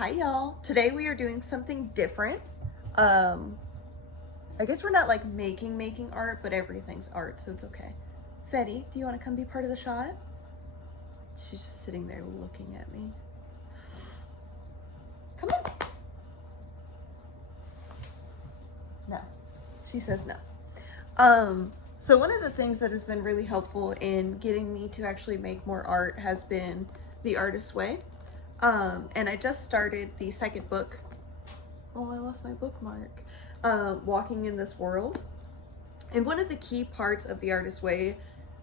Hi y'all. Today we are doing something different. I guess we're not like making art, but everything's art, so it's okay. Fetty, do you want to come be part of the shot? She's just sitting there looking at me. Come on. No. She says no. So one of the things that has been really helpful in getting me to actually make more art has been The Artist's Way. And I just started the second book. Oh, I lost my bookmark. Walking in This World. And one of the key parts of The Artist's Way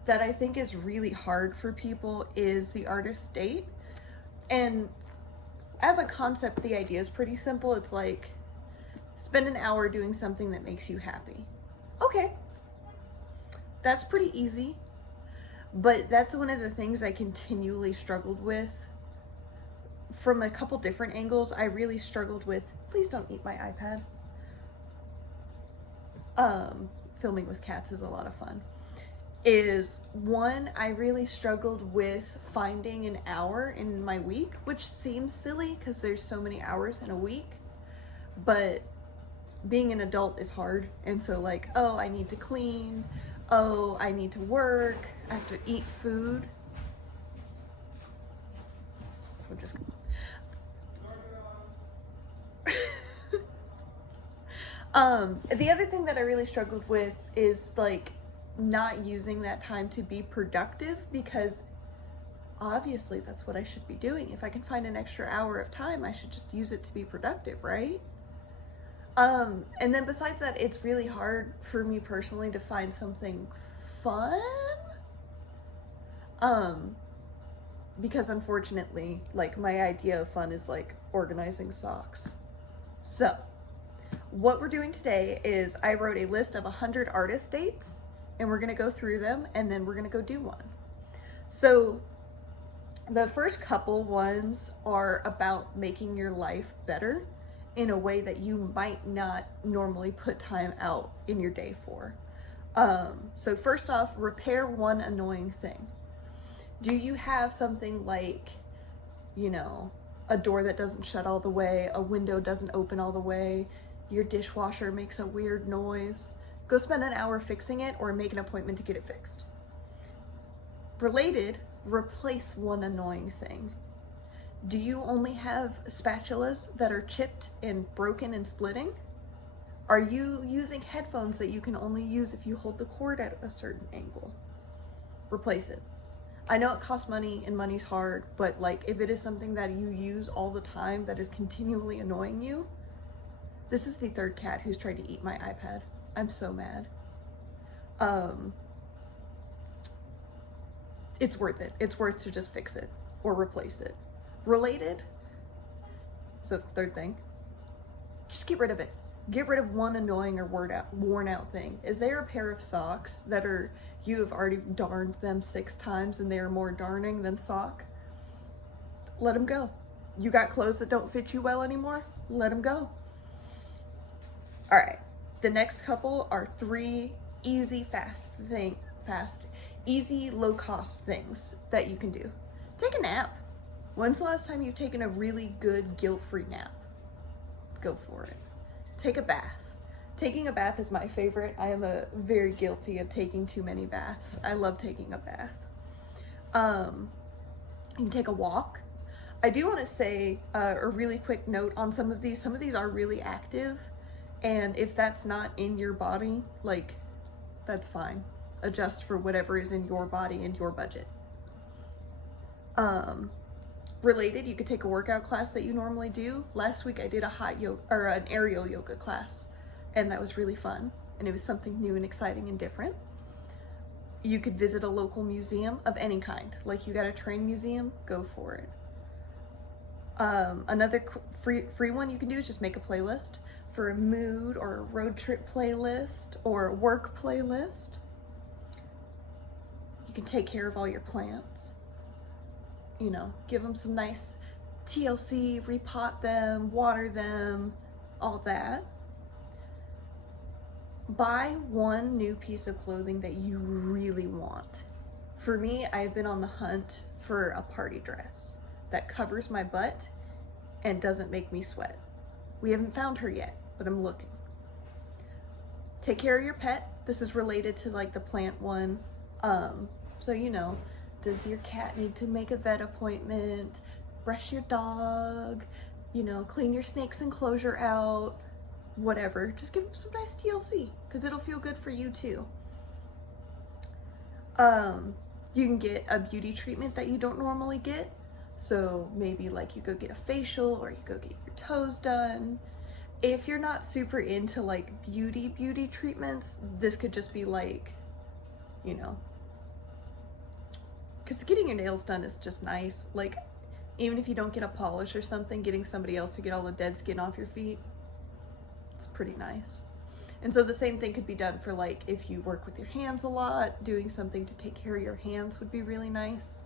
that I think is really hard for people is the artist state. And as a concept, the idea is pretty simple. It's like, spend an hour doing something that makes you happy. Okay, that's pretty easy, but that's one of the things I continually struggled with from a couple different angles. I really struggled with, please don't eat my iPad. Filming with cats is a lot of fun. Is one, I really struggled with finding an hour in my week, which seems silly because there's so many hours in a week, but being an adult is hard. And so like, oh, I need to clean, oh, I need to work, I have to eat food. We're just the other thing that I really struggled with is like not using that time to be productive, because obviously that's what I should be doing. If I can find an extra hour of time, I should just use it to be productive, right? And then besides that, it's really hard for me personally to find something fun. Because unfortunately, like my idea of fun is like organizing socks. So, what we're doing today is I wrote a list of 100 artist dates, and we're gonna go through them, and then we're gonna go do one. So, the first couple ones are about making your life better in a way that you might not normally put time out in your day for. So first off, repair one annoying thing. Do you have something like, you know, a door that doesn't shut all the way, a window doesn't open all the way, your dishwasher makes a weird noise? Go spend an hour fixing it or make an appointment to get it fixed. Related, replace one annoying thing. Do you only have spatulas that are chipped and broken and splitting? Are you using headphones that you can only use if you hold the cord at a certain angle? Replace it. I know it costs money and money's hard, but like if it is something that you use all the time that is continually annoying you, this is the third cat who's tried to eat my iPad. I'm so mad. It's worth it. It's worth to just fix it or replace it. Related, so third thing, just get rid of it. Get rid of one annoying or worn out thing. Is there a pair of socks that are, you have already darned them 6 times and they are more darning than sock? Let them go. You got clothes that don't fit you well anymore? Let them go. All right, the next couple are 3 easy, easy, low-cost things that you can do. Take a nap. When's the last time you've taken a really good, guilt-free nap? Go for it. Take a bath. Taking a bath is my favorite. I am very guilty of taking too many baths. I love taking a bath. You can take a walk. I do want to say a really quick note on some of these. Some of these are really active, and if that's not in your body, like, that's fine. Adjust for whatever is in your body and your budget. Related, you could take a workout class that you normally do. Last week I did a hot yoga or an aerial yoga class, and that was really fun, and it was something new and exciting and different. You could visit a local museum of any kind. Like you got a train museum, go for it. Another free one you can do is just make a playlist for a mood or a road trip playlist or a work playlist. You can take care of all your plants. You know, give them some nice TLC, repot them, water them, all that. Buy one new piece of clothing that you really want. For me, I've been on the hunt for a party dress that covers my butt and doesn't make me sweat. We haven't found her yet, but I'm looking. Take care of your pet. This is related to like the plant one. So you know, does your cat need to make a vet appointment? Brush your dog? You know, clean your snake's enclosure out? Whatever. Just give them some nice TLC because it'll feel good for you too. You can get a beauty treatment that you don't normally get. So maybe like you go get a facial or you go get your toes done. If you're not super into like beauty treatments, this could just be like, you know, because getting your nails done is just nice. Like, even if you don't get a polish or something, getting somebody else to get all the dead skin off your feet, it's pretty nice. And so the same thing could be done for like if you work with your hands a lot, doing something to take care of your hands would be really nice.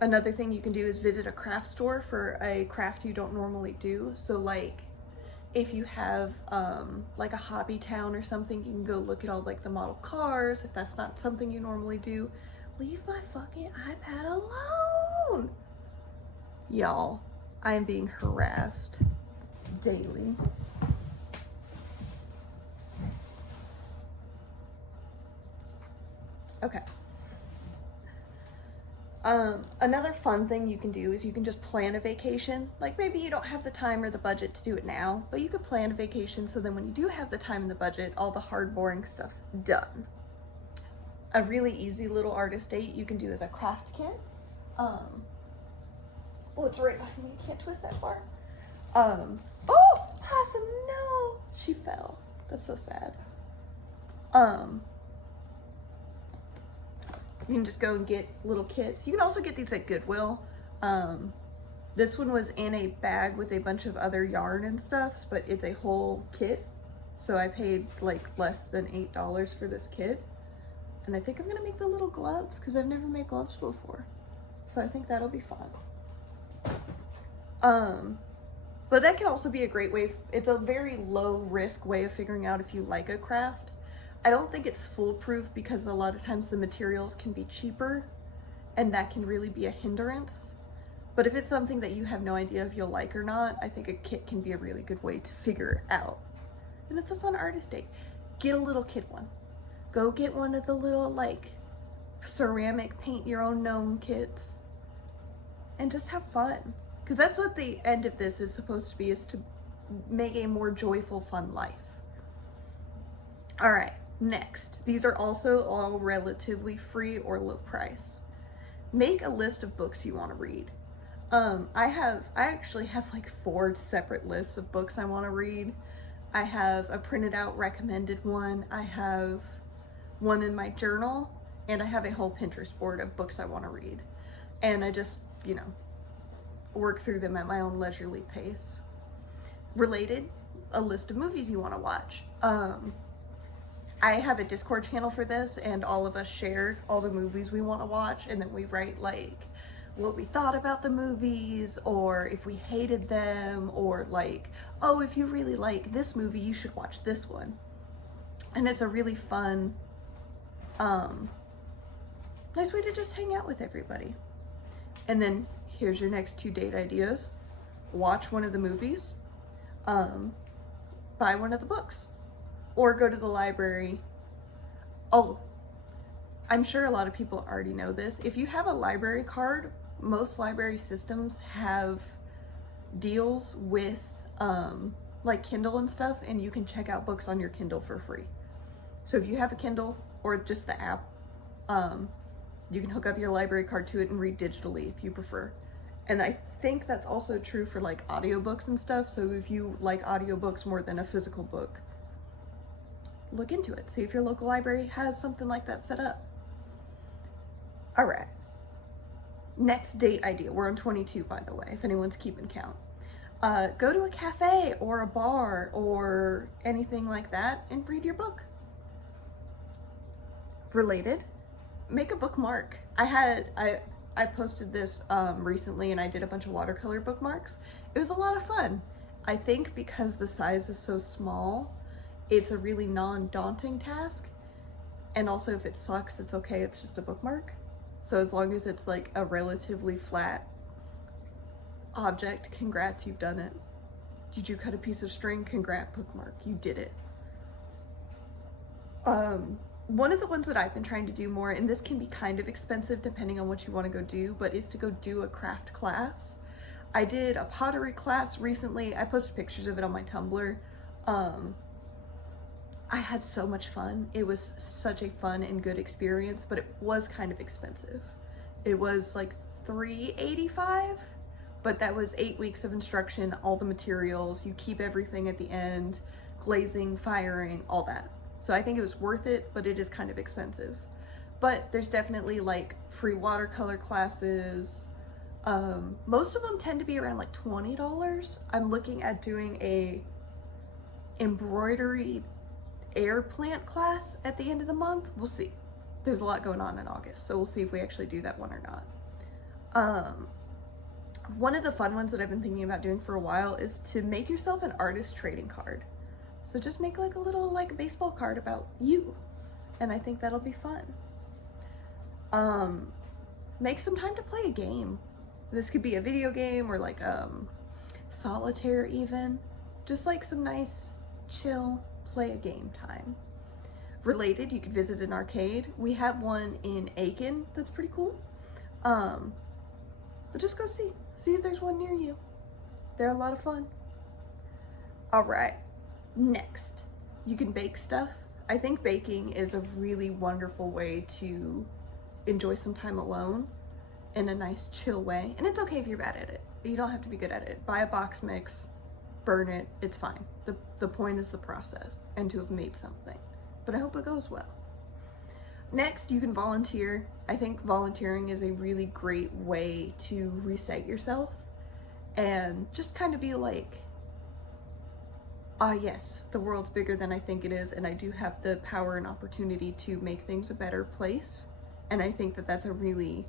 Another thing you can do is visit a craft store for a craft you don't normally do. So like if you have like a hobby town or something, you can go look at all like the model cars. If that's not something you normally do, leave my fucking iPad alone. Y'all, I am being harassed daily. Okay. Another fun thing you can do is you can just plan a vacation. Like maybe you don't have the time or the budget to do it now, but you could plan a vacation so then when you do have the time and the budget, all the hard, boring stuff's done. A really easy little artist date you can do is a craft kit. Oh, it's right behind me. You can't twist that far. Oh, Possum, no! She fell. That's so sad. You can just go and get little kits. You can also get these at Goodwill. This one was in a bag with a bunch of other yarn and stuff, but it's a whole kit. So I paid like less than $8 for this kit. And I think I'm gonna make the little gloves because I've never made gloves before. So I think that'll be fun. But that can also be a great way. It's a very low risk way of figuring out if you like a craft. I don't think it's foolproof because a lot of times the materials can be cheaper and that can really be a hindrance. But if it's something that you have no idea if you'll like or not, I think a kit can be a really good way to figure it out. And it's a fun artist date. Get a little kid one. Go get one of the little like ceramic paint your own gnome kits and just have fun. Because that's what the end of this is supposed to be, is to make a more joyful, fun life. All right, next. These are also all relatively free or low price. Make a list of books you want to read. I actually have like 4 separate lists of books I want to read. I have a printed out recommended one. I have one in my journal, and I have a whole Pinterest board of books I want to read. And I just, you know, work through them at my own leisurely pace. Related, a list of movies you want to watch. I have a Discord channel for this, and all of us share all the movies we want to watch, and then we write like what we thought about the movies, or if we hated them, or like, oh, if you really like this movie, you should watch this one. And it's a really fun, nice way to just hang out with everybody. And then here's your next 2 date ideas. Watch one of the movies, buy one of the books, or go to the library. Oh, I'm sure a lot of people already know this. If you have a library card, most library systems have deals with like Kindle and stuff, and you can check out books on your Kindle for free. So if you have a Kindle or just the app, you can hook up your library card to it and read digitally if you prefer. And I think that's also true for like audiobooks and stuff. So if you like audiobooks more than a physical book, look into it. See if your local library has something like that set up. All right. Next date idea. We're on 22, by the way, if anyone's keeping count. Go to a cafe or a bar or anything like that and read your book. Related, make a bookmark. I posted this recently, and I did a bunch of watercolor bookmarks. It was a lot of fun. I think because the size is so small, it's a really non-daunting task. And also if it sucks, it's okay, it's just a bookmark. So as long as it's like a relatively flat object, congrats, you've done it. Did you cut a piece of string? Congrats, bookmark, you did it. One of the ones that I've been trying to do more, and this can be kind of expensive depending on what you want to go do, but is to go do a craft class. I did a pottery class recently. I posted pictures of it on my Tumblr. I had so much fun. It was such a fun and good experience, but it was kind of expensive. It was like $385, but that was 8 weeks of instruction, all the materials, you keep everything at the end, glazing, firing, all that. So I think it was worth it, but it is kind of expensive. But there's definitely like free watercolor classes. Most of them tend to be around like $20. I'm looking at doing a embroidery air plant class at the end of the month. We'll see. There's a lot going on in August, so we'll see if we actually do that one or not. One of the fun ones that I've been thinking about doing for a while is to make yourself an artist trading card. So just make like a little like baseball card about you, and I think that'll be fun. Make some time to play a game. This could be a video game or like solitaire even. Just like some nice chill play a game time. Related, you could visit an arcade. We have one in Aiken that's pretty cool. But just go see if there's one near you. They're a lot of fun. All right, next, you can bake stuff. I think baking is a really wonderful way to enjoy some time alone in a nice chill way. And it's okay if you're bad at it. You don't have to be good at it. Buy a box mix, burn it, it's fine. The point is the process and to have made something. But I hope it goes well. Next, you can volunteer. I think volunteering is a really great way to reset yourself and just kind of be like, ah, yes, the world's bigger than I think it is, and I do have the power and opportunity to make things a better place. And I think that that's a really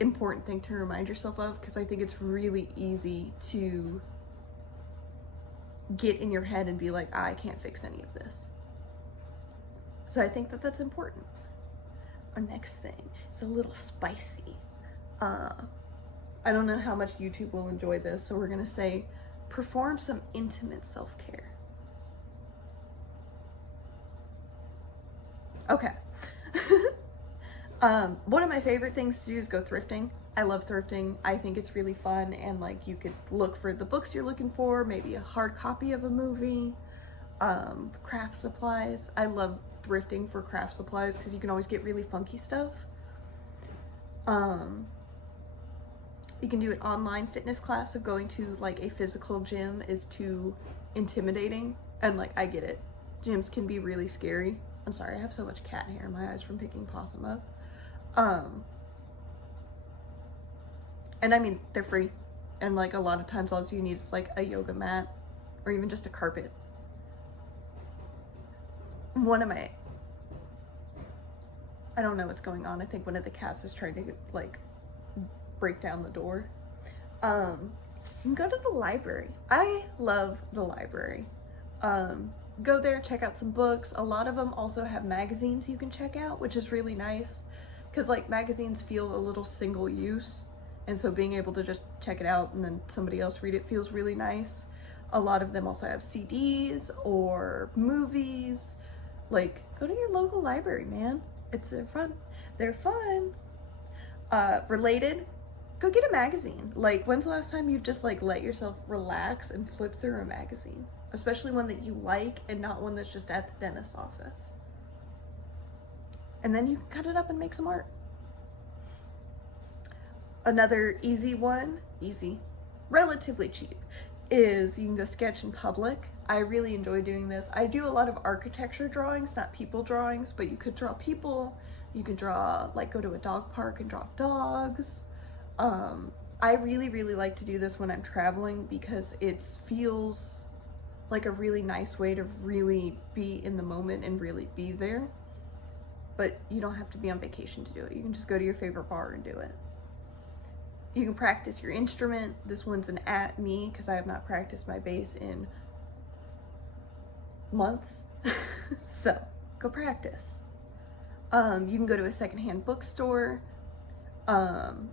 important thing to remind yourself of, because I think it's really easy to get in your head and be like, I can't fix any of this. So I think that that's important. Our next thing is a little spicy. I don't know how much YouTube will enjoy this, so we're gonna say perform some intimate self-care. Okay. One of my favorite things to do is go thrifting. I love thrifting. I think it's really fun, and like you could look for the books you're looking for, maybe a hard copy of a movie, craft supplies. I love thrifting for craft supplies because you can always get really funky stuff. You can do an online fitness class. If going to like a physical gym is too intimidating, and like I get it, gyms can be really scary. I'm sorry, I have so much cat hair in my eyes from picking possum up. And I mean, they're free, and like a lot of times all you need is like a yoga mat or even just a carpet. I don't know what's going on. I think one of the cats is trying to like break down the door. You can go to the library. I love the library. Go there, check out some books. A lot of them also have magazines you can check out, which is really nice, because like magazines feel a little single use, and so being able to just check it out and then somebody else read it feels really nice. A lot of them also have CDs or movies. Like, go to your local library, man. They're fun. They're fun. Related, go get a magazine. Like, when's the last time you've just like let yourself relax and flip through a magazine? Especially one that you like and not one that's just at the dentist's office. And then you can cut it up and make some art. Another easy one, relatively cheap, is you can go sketch in public. I really enjoy doing this. I do a lot of architecture drawings, not people drawings, but you could draw people. You could draw, like go to a dog park and draw dogs. I really, really like to do this when I'm traveling because it feels like a really nice way to really be in the moment and really be there. But you don't have to be on vacation to do it. You can just go to your favorite bar and do it. You can practice your instrument. This one's an at me because I have not practiced my bass in months. So go practice. You can go to a secondhand bookstore.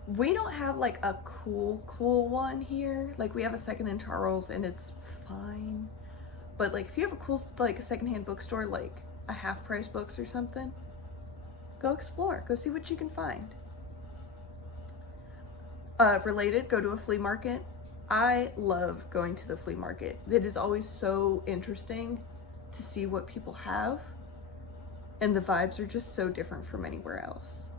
We don't have like a cool one here. Like we have a second in Charles and it's fine. But like if you have a cool like a secondhand bookstore, like a Half Price Books or something, go explore, go see what you can find. Related, go to a flea market. I love going to the flea market. It is always so interesting to see what people have, and the vibes are just so different from anywhere else.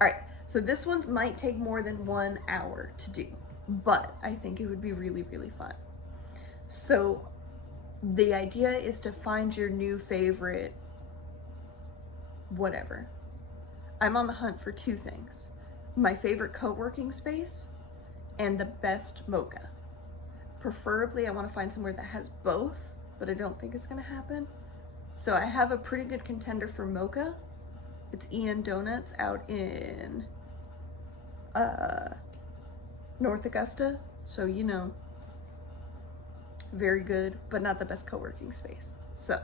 All right, so this one might take more than 1 hour to do, but I think it would be really, really fun. So the idea is to find your new favorite whatever. I'm on the hunt for 2 things: my favorite co-working space and the best mocha. Preferably I want to find somewhere that has both, but I don't think it's going to happen. So I have a pretty good contender for mocha. It's Ian Donuts out in North Augusta, so you know, very good, but not the best co-working space. So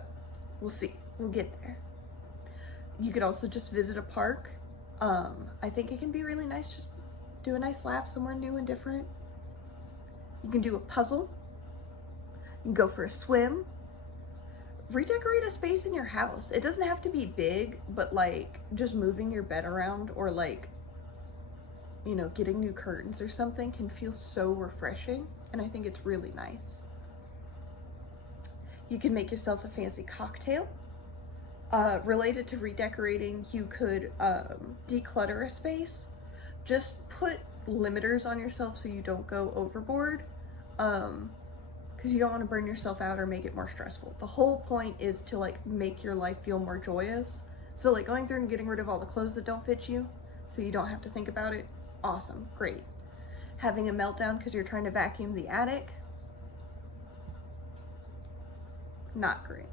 we'll see, we'll get there. You could also just visit a park. I think it can be really nice, just do a nice lap somewhere new and different. You can do a puzzle. You can go for a swim. Redecorate a space in your house. It doesn't have to be big, but like just moving your bed around or like, you know, getting new curtains or something can feel so refreshing, and I think it's really nice. You can make yourself a fancy cocktail. Related to redecorating, you could declutter a space. Just put limiters on yourself so you don't go overboard, because you don't want to burn yourself out or make it more stressful. The whole point is to like make your life feel more joyous. So like going through and getting rid of all the clothes that don't fit you so you don't have to think about it, awesome, great. Having a meltdown because you're trying to vacuum the attic, not great.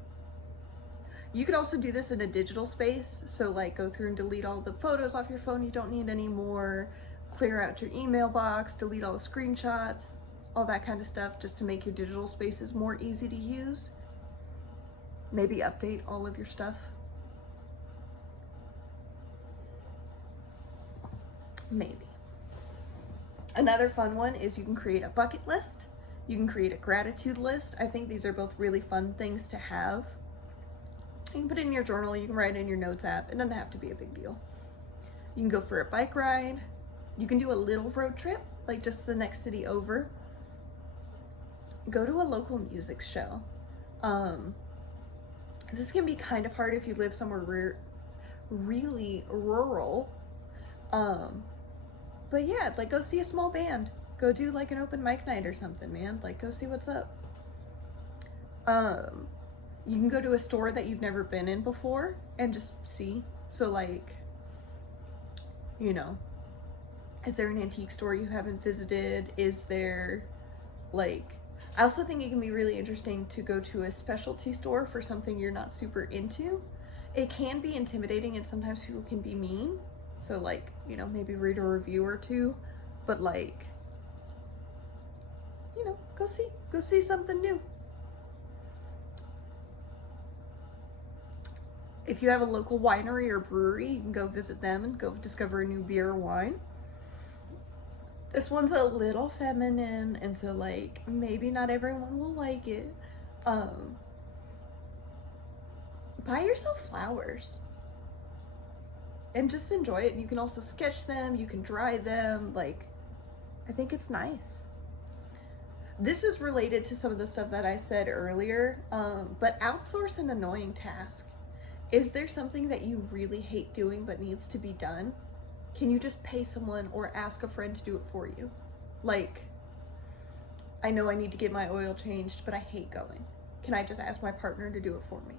You could also do this in a digital space, so like go through and delete all the photos off your phone you don't need anymore, clear out your email box, delete all the screenshots, all that kind of stuff, just to make your digital spaces more easy to use. Maybe update all of your stuff. Maybe. Another fun one is you can create a bucket list. You can create a gratitude list. I think these are both really fun things to have. You can put it in your journal, you can write it in your notes app. It doesn't have to be a big deal. You can go for a bike ride. You can do a little road trip, like just the next city over. Go to a local music show. This can be kind of hard if you live somewhere really rural. But yeah, like go see a small band. Go do like an open mic night or something, man. Like go see what's up. You can go to a store that you've never been in before and just see. So like, you know, is there an antique store you haven't visited? Is there like, I also think it can be really interesting to go to a specialty store for something you're not super into. It can be intimidating and sometimes people can be mean. So like, you know, maybe read a review or two, but like, you know, go see something new. If you have a local winery or brewery, you can go visit them and go discover a new beer or wine. This one's a little feminine, and so like maybe not everyone will like it. Buy yourself flowers and just enjoy it. And you can also sketch them, you can dry them. Like, I think it's nice. This is related to some of the stuff that I said earlier, but outsource an annoying task. Is there something that you really hate doing but needs to be done? Can you just pay someone or ask a friend to do it for you? Like, I know I need to get my oil changed, but I hate going. Can I just ask my partner to do it for me?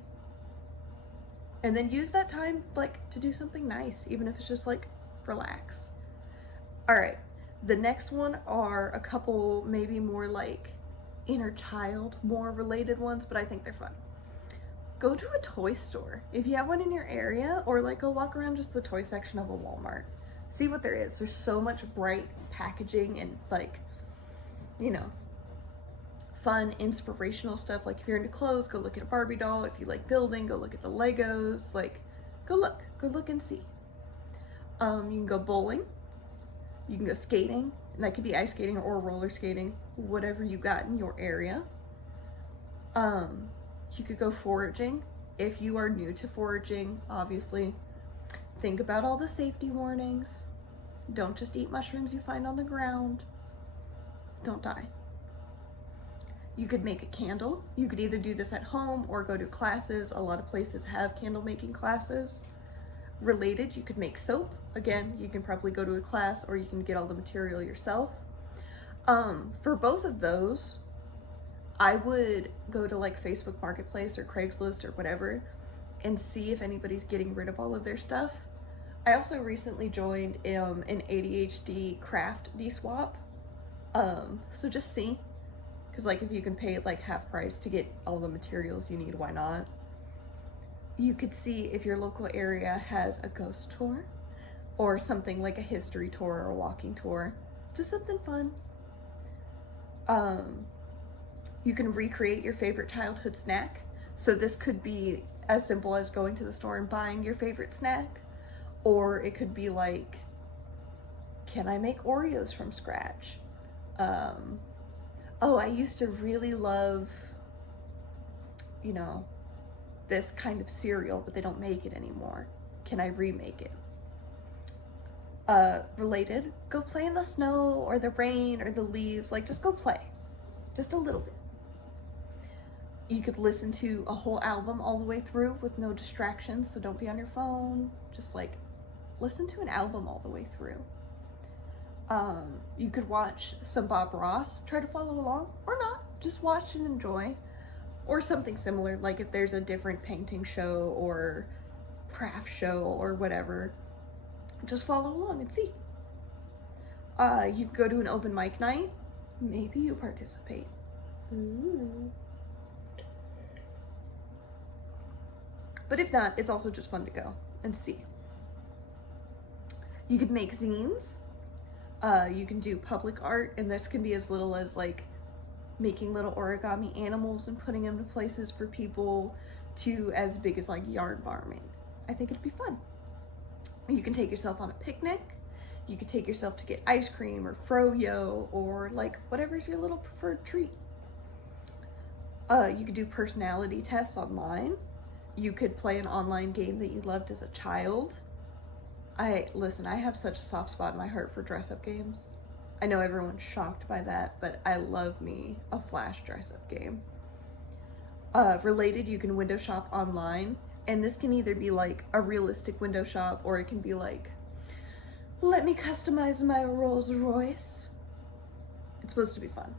And then use that time like to do something nice, even if it's just like relax. All right, the next one are a couple maybe more like inner child, more related ones, but I think they're fun. Go to a toy store if you have one in your area, or like go walk around just the toy section of a Walmart. See what there is. There's so much bright packaging and like, you know, fun, inspirational stuff. Like if you're into clothes, go look at a Barbie doll. If you like building, go look at the Legos. Like, go look. Go look and see. You can go bowling, you can go skating, and that could be ice skating or roller skating, whatever you got in your area. You could go foraging. If you are new to foraging, obviously, think about all the safety warnings. Don't just eat mushrooms you find on the ground. Don't die. You could make a candle. You could either do this at home or go to classes. A lot of places have candle making classes. Related, you could make soap. Again, you can probably go to a class or you can get all the material yourself. For both of those, I would go to like Facebook Marketplace or Craigslist or whatever and see if anybody's getting rid of all of their stuff. I also recently joined an ADHD craft de-swap. So just see, because like if you can pay like half price to get all the materials you need, why not? You could see if your local area has a ghost tour or something like a history tour or a walking tour. Just something fun. You can recreate your favorite childhood snack. So this could be as simple as going to the store and buying your favorite snack, or it could be like, can I make Oreos from scratch? Oh, I used to really love, you know, this kind of cereal, but they don't make it anymore. Can I remake it? Related, go play in the snow or the rain or the leaves. Like, just go play. Just a little bit. You could listen to a whole album all the way through with no distractions, so don't be on your phone. Just like listen to an album all the way through. You could watch some Bob Ross, try to follow along, or not, just watch and enjoy. Or something similar, like if there's a different painting show or craft show or whatever, just follow along and see. You could go to an open mic night, maybe you participate. Ooh. But if not, it's also just fun to go and see. You could make zines. You can do public art, and this can be as little as like making little origami animals and putting them to places for people, to as big as like yarn farming. I think it'd be fun. You can take yourself on a picnic. You could take yourself to get ice cream or froyo or like whatever's your little preferred treat. You could do personality tests online. You could play an online game that you loved as a child. Listen, I have such a soft spot in my heart for dress-up games. I know everyone's shocked by that, but I love me a Flash dress-up game. Related, you can window shop online, and this can either be like a realistic window shop, or it can be like, let me customize my Rolls Royce. It's supposed to be fun.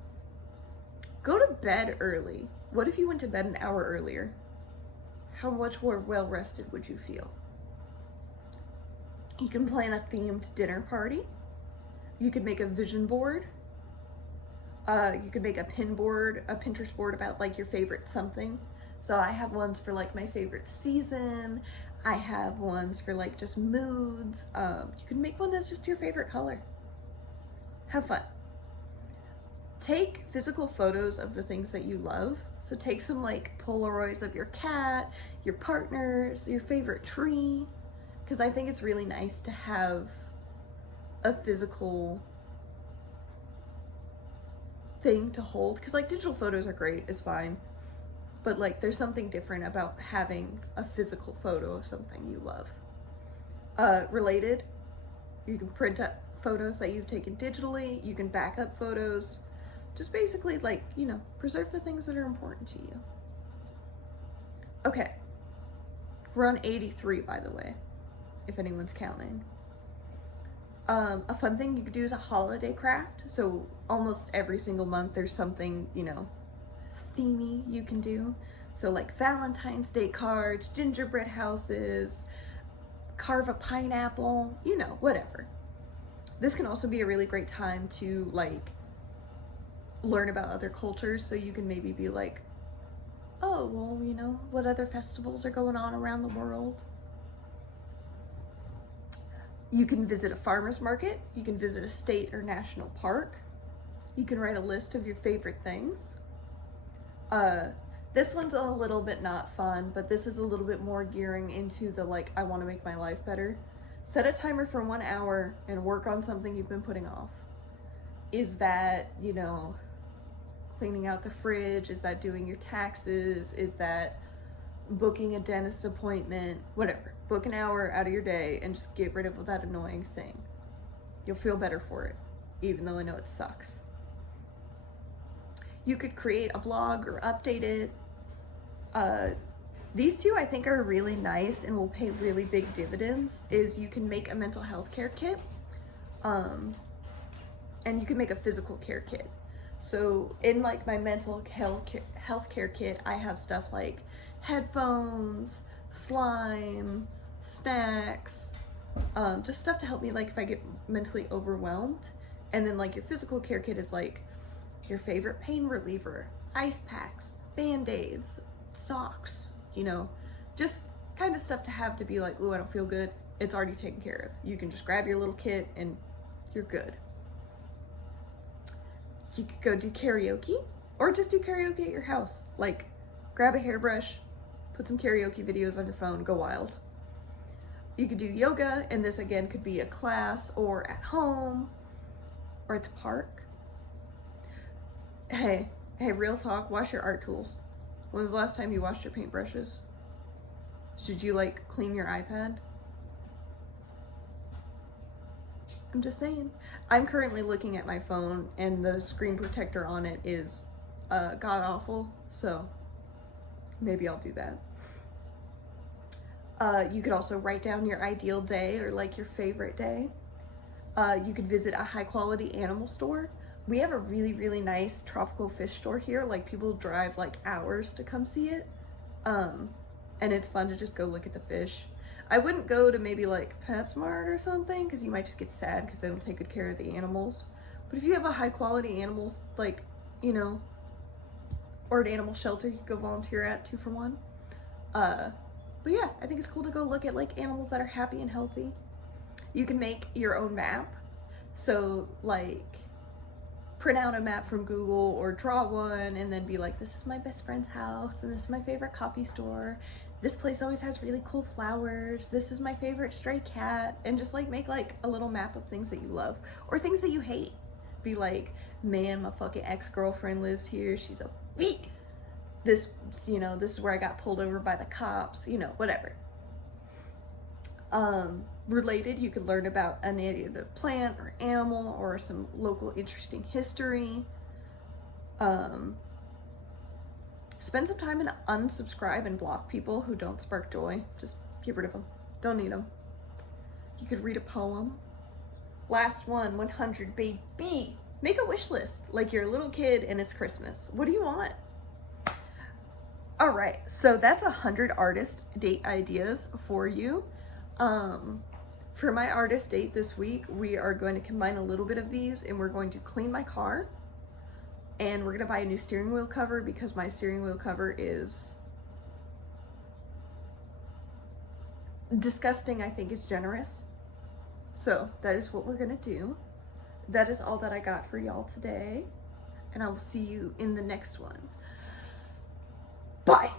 Go to bed early. What if you went to bed an hour earlier? How much more well-rested would you feel? You can plan a themed dinner party. You could make a vision board. You could make a pin board, a Pinterest board about like your favorite something. So I have ones for like my favorite season. I have ones for like just moods. You can make one that's just your favorite color. Have fun. Take physical photos of the things that you love. So take some like Polaroids of your cat, your partners, your favorite tree. Because I think it's really nice to have a physical thing to hold. Because like digital photos are great, it's fine. But like there's something different about having a physical photo of something you love. Related, you can print up photos that you've taken digitally. You can back up photos. Just basically like, you know, preserve the things that are important to you. Okay. We're on 83, by the way, if anyone's counting. A fun thing you could do is a holiday craft. So almost every single month there's something, you know, themey you can do. So like Valentine's Day cards, gingerbread houses, carve a pineapple, you know, whatever. This can also be a really great time to like learn about other cultures. So you can maybe be like, oh, well, you know, what other festivals are going on around the world? You can visit a farmer's market. You can visit a state or national park. You can write a list of your favorite things. This one's a little bit not fun, but this is a little bit more gearing into the like, I want to make my life better. Set a timer for 1 hour and work on something you've been putting off. Is that, you know, cleaning out the fridge? Is that doing your taxes? Is that booking a dentist appointment? Whatever. Book an hour out of your day and just get rid of that annoying thing. You'll feel better for it, even though I know it sucks. You could create a blog or update it. These two I think are really nice and will pay really big dividends. Is you can make a mental health care kit, and you can make a physical care kit. So in like my mental health care kit, I have stuff like headphones, slime, snacks, just stuff to help me like if I get mentally overwhelmed. And then like your physical care kit is like your favorite pain reliever, ice packs, band-aids, socks, you know, just kind of stuff to have to be like, ooh, I don't feel good. It's already taken care of. You can just grab your little kit and you're good. You could go do karaoke or just do karaoke at your house. Like grab a hairbrush, put some karaoke videos on your phone, go wild. You could do yoga, and this again could be a class or at home or at the park. Hey, real talk, wash your art tools. When was the last time you washed your paintbrushes? Should you like clean your iPad? I'm just saying. I'm currently looking at my phone and the screen protector on it is god awful, so maybe I'll do that. You could also write down your ideal day or like your favorite day. You could visit a high quality animal store. We have a really, really nice tropical fish store here. Like people drive like hours to come see it. And it's fun to just go look at the fish. I wouldn't go to maybe like PetSmart or something because you might just get sad because they don't take good care of the animals. But if you have a high quality animals, like, you know, or an animal shelter you could go volunteer at, 2 for 1. But yeah, I think it's cool to go look at like animals that are happy and healthy. You can make your own map. So like print out a map from Google or draw one and then be like, this is my best friend's house and this is my favorite coffee store. This place always has really cool flowers. This is my favorite stray cat. And just like make like a little map of things that you love or things that you hate. Be like, man, my fucking ex-girlfriend lives here. She's a beat. This, you know, this is where I got pulled over by the cops, you know, whatever. Related, you could learn about a native plant or animal or some local interesting history. Spend some time and unsubscribe and block people who don't spark joy. Just get rid of them. Don't need them. You could read a poem. Last one, 100, baby. Make a wish list like you're a little kid and it's Christmas. What do you want? All right, so that's 100 artist date ideas for you. For my artist date this week, we are going to combine a little bit of these and we're going to clean my car. And we're gonna buy a new steering wheel cover because my steering wheel cover is disgusting, I think is generous. So that is what we're gonna do. That is all that I got for y'all today. And I will see you in the next one. Bye.